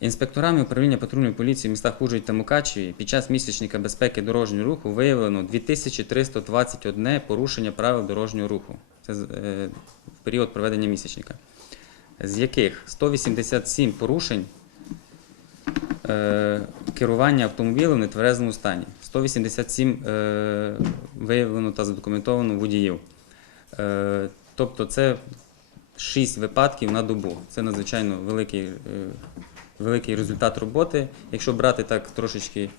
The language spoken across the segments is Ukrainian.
Інспекторами управління патрульної поліції в містах Ужгород та Мукачеві під час місячника безпеки дорожнього руху виявлено 2321 порушення правил дорожнього руху. Це е, в період проведення місячника. З яких 187 порушень е, керування автомобілем в нетверезому стані. 187 е, виявлено та задокументовано водіїв. Тобто це 6 випадків на добу. Це надзвичайно великий, великий результат роботи. Якщо брати так трошечки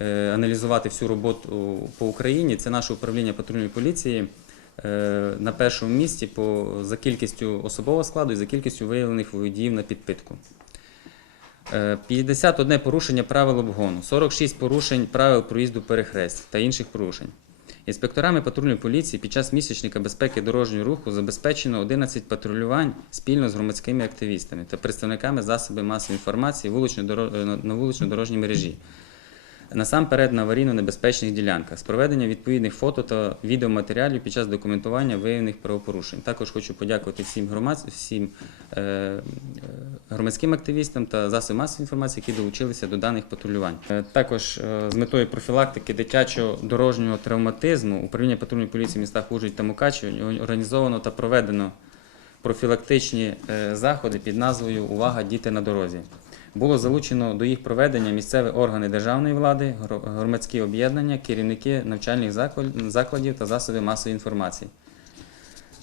е, аналізувати всю роботу по Україні, це наше управління патрульної поліції е, на першому місці по, за кількістю особового складу і за кількістю виявлених водіїв на підпитку. Е, 51 порушення правил обгону, 46 порушень правил проїзду перехрест та інших порушень. Інспекторами патрульної поліції під час місячника безпеки дорожнього руху забезпечено 11 патрулювань спільно з громадськими активістами та представниками засобів масової інформації е, на- вулично-дорожній мережі. Насамперед на аварійно-небезпечних ділянках з проведення відповідних фото та відеоматеріалів під час документування виявлених правопорушень. Також хочу подякувати всім громад, всім е, е, громадським активістам та засобам масової інформації, які долучилися до даних патрулювань. Е, Також е, з метою профілактики дитячого дорожнього травматизму управління патрульної поліції в містах Ужгород та Мукачеві організовано та проведено профілактичні е, заходи під назвою Увага діти на дорозі. Було залучено до їх проведення місцеві органи державної влади, громадські об'єднання, керівники навчальних закладів та засоби масової інформації.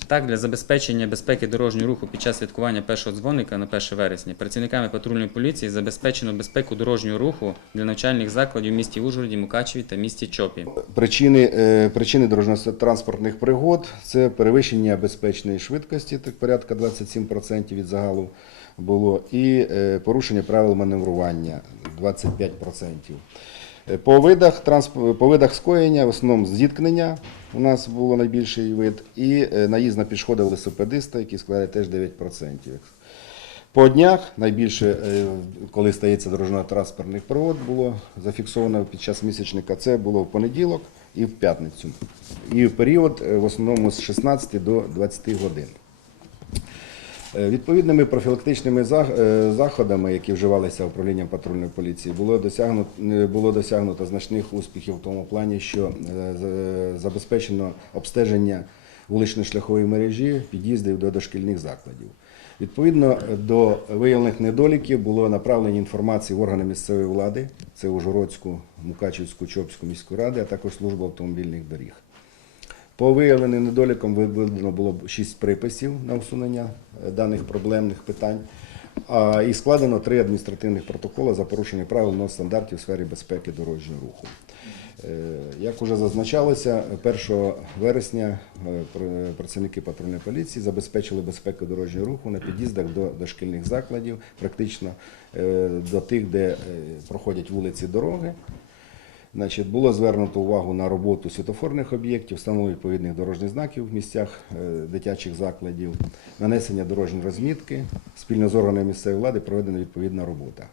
Так, для забезпечення безпеки дорожнього руху під час святкування першого дзвоника на 1 вересня працівниками патрульної поліції забезпечено безпеку дорожнього руху для навчальних закладів в місті Ужгороді, Мукачеві та місті Чопі. Причини, е, причини дорожньо-транспортних пригод це перевищення безпечної швидкості, так порядка 27% від загалу було, і е, порушення правил маневрування 25%. Е, По видах, по видах скоєння, в основному зіткнення у нас було найбільший вид, і е, наїзд на пішода велосипедиста, який складає теж 9%. По днях найбільше, е, коли стається дорожньо-транспортних пригод, було зафіксовано під час місячника. Це було в понеділок і в п'ятницю. І в період в основному з 16 до 20 годин. Е, Відповідними профілактичними е, заходами, які вживалися управлінням патрульної поліції, було досягнуто, було досягнуто значних успіхів в тому плані, що е, забезпечено обстеження вулично-шляхової мережі під'їздів до дошкільних закладів. Відповідно до виявлених недоліків було направлення інформації в органи місцевої влади, це Ужгородську, Мукачівську, Чопську міську ради, а також службу автомобільних доріг. По виявленим недолікам видано було 6 приписів на усунення е, даних проблемних питань. А, І складено три адміністративних протоколи за порушення правил норм стандартів у сфері безпеки дорожнього руху. Е, Як вже зазначалося, 1 вересня е, працівники патрульної поліції забезпечили безпеку дорожнього руху на під'їздах до дошкільних закладів, практично до тих, де проходять вулиці дороги. Значить, було звернуто увагу на роботу світофорних об'єктів, встановлення відповідних дорожніх знаків в місцях е, дитячих закладів, нанесення дорожньої розмітки. Спільно з органами місцевої влади проведена відповідна робота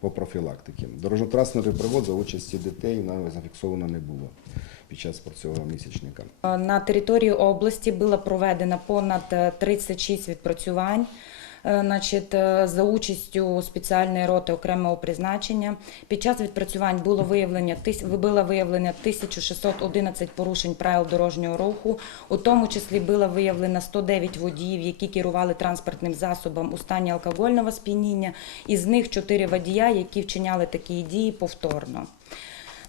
по профілактиці. Дорожньо-транспортних пригод за участі дітей навіть зафіксовано не було під час цього місячника. На території області було проведено понад е, 36 відпрацювань. Е, Значить, е, за участю спеціальної роти окремого призначення під час відпрацювань було виявлення було виявлено 1611 порушень правил дорожнього руху. У тому числі було виявлено 109 водіїв, які керували транспортним засобом у стані алкогольного сп'яніння. Із них 4 водія, які вчиняли такі дії повторно.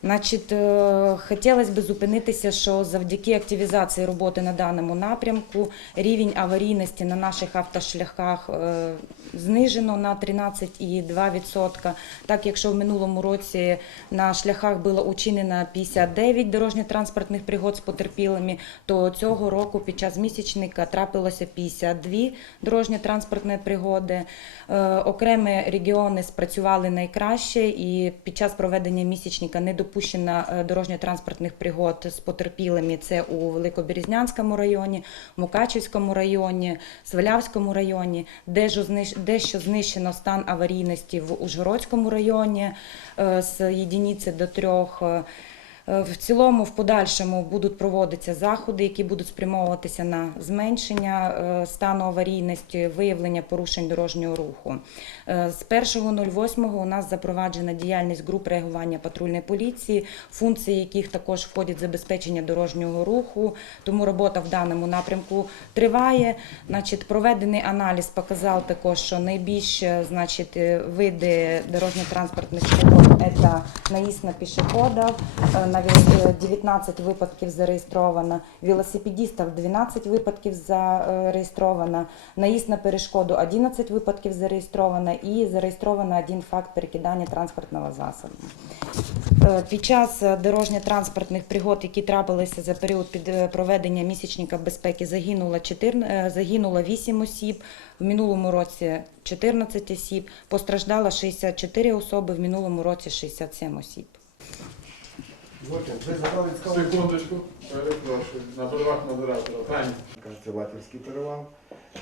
Значить, е, хотілося б зупинитися, що завдяки активізації роботи на даному напрямку рівень аварійності на наших автошляхах е, знижено на 13,2%. Так, якщо в минулому році на шляхах було учинено 59 дорожньо-транспортних пригод з потерпілими, то цього року під час місячника трапилося 52 дорожньо-транспортні пригоди. Е, Окремі регіони спрацювали найкраще, і під час проведення місячника не допущено е, дорожньо-транспортних пригод з потерпілими. Це у Великобрізнянському районі, Мукачівському районі, Свалявському районі, дещо знищ- дещо знищено стан аварійності в Ужгородському районі е, з єдиниці до трьох. Е, В цілому, в подальшому будуть проводитися заходи, які будуть спрямовуватися на зменшення е, стану аварійності, виявлення порушень дорожнього руху. Е, З 1.08 у нас запроваджена діяльність груп реагування патрульної поліції, функції яких також входять забезпечення дорожнього руху. Тому робота в даному напрямку триває. Значить, проведений аналіз показав також, що найбільш види дорожньо-транспортних пригод – це наїзд на пішоходів, е, навіть е, 19 випадків зареєстровано, велосипедистів 12 випадків зареєстровано, наїзд на перешкоду 11 випадків зареєстровано і зареєстровано один факт перекидання транспортного засобу. Е, Під час е, дорожньо-транспортних пригод, які трапилися за період під е, проведення місячника безпеки, загинуло 14, загинуло 8 осіб, в минулому році 14 осіб, постраждало 64 особи, в минулому році 67 осіб. Ви задали Секундочку, перепрошую, на правах модератора. Пані. Це Латівський перевал,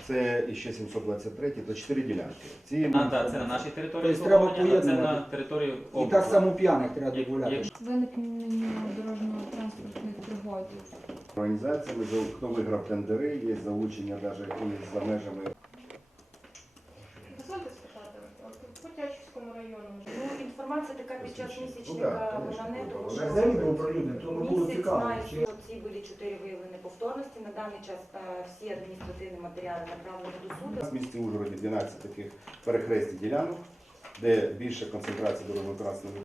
це і ще 723, то 4 ділянки. Ці А, так, це на нашій території Тобто треба обговорення, а це поєднувати. на території І області. так само п'яних треба Як- догуляти. якщо- Виникнення дорожньо-транспортних пригод. організаціями, за- хто виграв тендери, є залучення навіть і за межами. Під Ну, да, вона не конечно, тому, вона що Взагалі було Місяць цікаво. має, Чи- що ці були чотири виявлені повторності. На даний час е, всі адміністративні матеріали направлені до суду. В місті Ужгороді 12 таких перехрестних ділянок, де більша концентрація дорожньо-транспортних